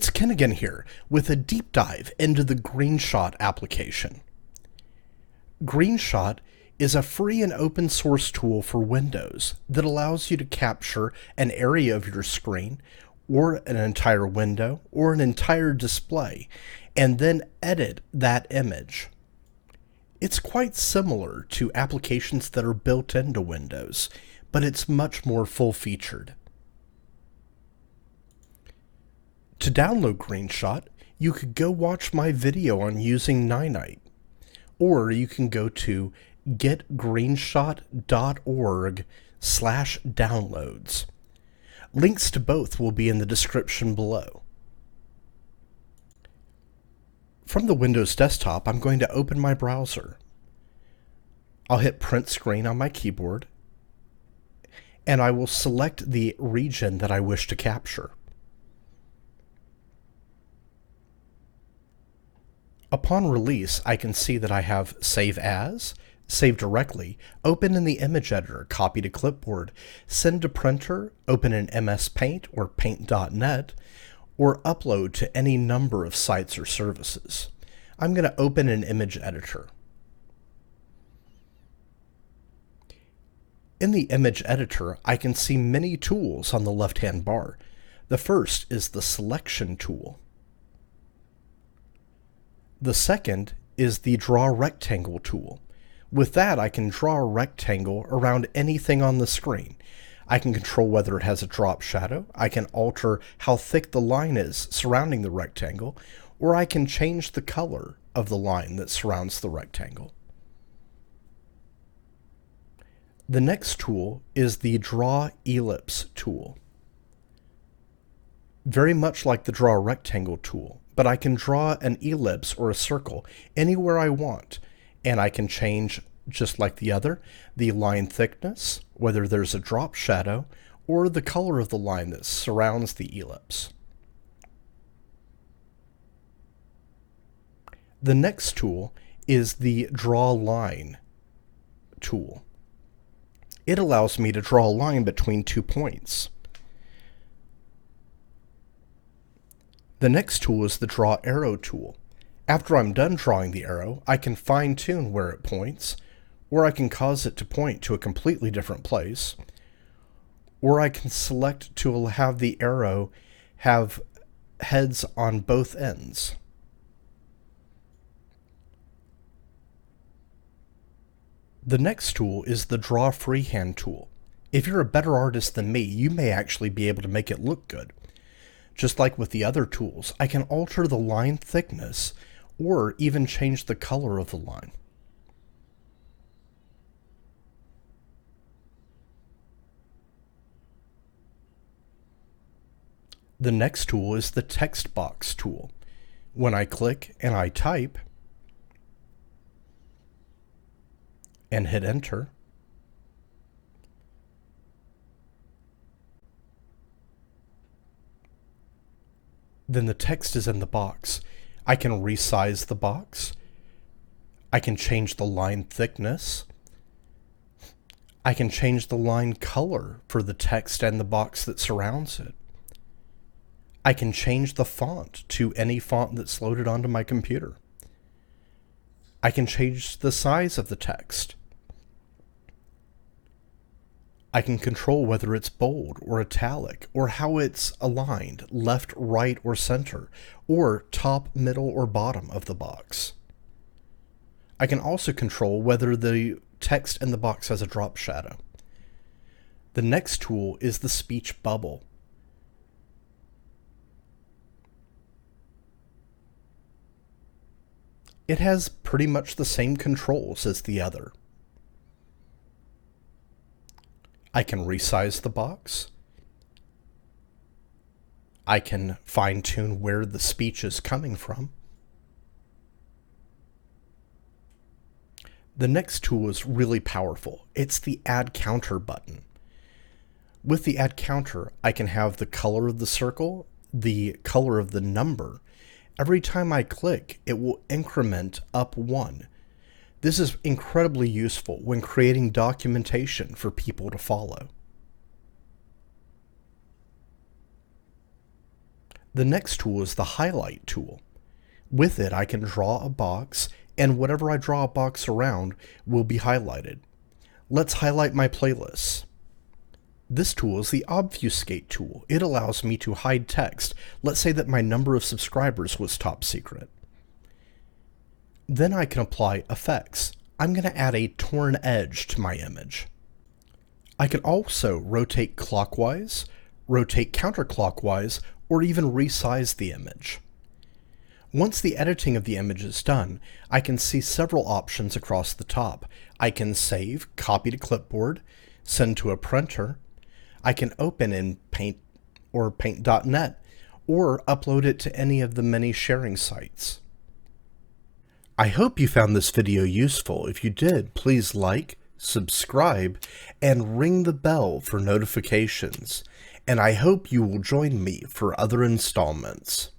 It's Ken again here with a deep dive into the Greenshot application. Greenshot is a free and open source tool for Windows that allows you to capture an area of your screen or an entire window or an entire display and then edit that image. It's quite similar to applications that are built into Windows, but it's much more full-featured. To download Greenshot, you could go watch my video on using Nanite, or you can go to getgreenshot.org/downloads. Links to both will be in the description below. From the Windows desktop, I'm going to open my browser. I'll hit print screen on my keyboard, and I will select the region that I wish to capture. Upon release, I can see that I have Save As, Save Directly, Open in the Image Editor, Copy to Clipboard, Send to Printer, Open in MS Paint or Paint.net, or Upload to any number of sites or services. I'm going to open an image editor. In the image editor, I can see many tools on the left-hand bar. The first is the Selection tool. The second is the Draw Rectangle tool. With that, I can draw a rectangle around anything on the screen. I can control whether it has a drop shadow, I can alter how thick the line is surrounding the rectangle, or I can change the color of the line that surrounds the rectangle. The next tool is the Draw Ellipse tool. Very much like the Draw Rectangle tool, but I can draw an ellipse or a circle anywhere I want, and I can change, just like the other, the line thickness, whether there's a drop shadow, or the color of the line that surrounds the ellipse. The next tool is the Draw Line tool. It allows me to draw a line between 2 points. The next tool is the Draw Arrow tool. After I'm done drawing the arrow, I can fine-tune where it points, or I can cause it to point to a completely different place, or I can select to have the arrow have heads on both ends. The next tool is the Draw Freehand tool. If you're a better artist than me, you may actually be able to make it look good. Just like with the other tools, I can alter the line thickness or even change the color of the line. The next tool is the Text Box tool. When I click and I type and hit enter, then the text is in the box. I can resize the box. I can change the line thickness. I can change the line color for the text and the box that surrounds it. I can change the font to any font that's loaded onto my computer. I can change the size of the text. I can control whether it's bold or italic, or how it's aligned, left, right, or center, or top, middle, or bottom of the box. I can also control whether the text in the box has a drop shadow. The next tool is the Speech Bubble. It has pretty much the same controls as the other. I can resize the box. I can fine-tune where the speech is coming from. The next tool is really powerful. It's the Add Counter button. With the Add Counter, I can have the color of the circle, the color of the number. Every time I click, it will increment up 1. This is incredibly useful when creating documentation for people to follow. The next tool is the highlight tool. With it, I can draw a box, and whatever I draw a box around will be highlighted. Let's highlight my playlists. This tool is the obfuscate tool. It allows me to hide text. Let's say that my number of subscribers was top secret. Then I can apply effects. I'm going to add a torn edge to my image. I can also rotate clockwise, rotate counterclockwise, or even resize the image. Once the editing of the image is done, I can see several options across the top. I can save, copy to clipboard, send to a printer. I can open in Paint or Paint.net, or upload it to any of the many sharing sites. I hope you found this video useful. If you did, please like, subscribe, and ring the bell for notifications. And I hope you will join me for other installments.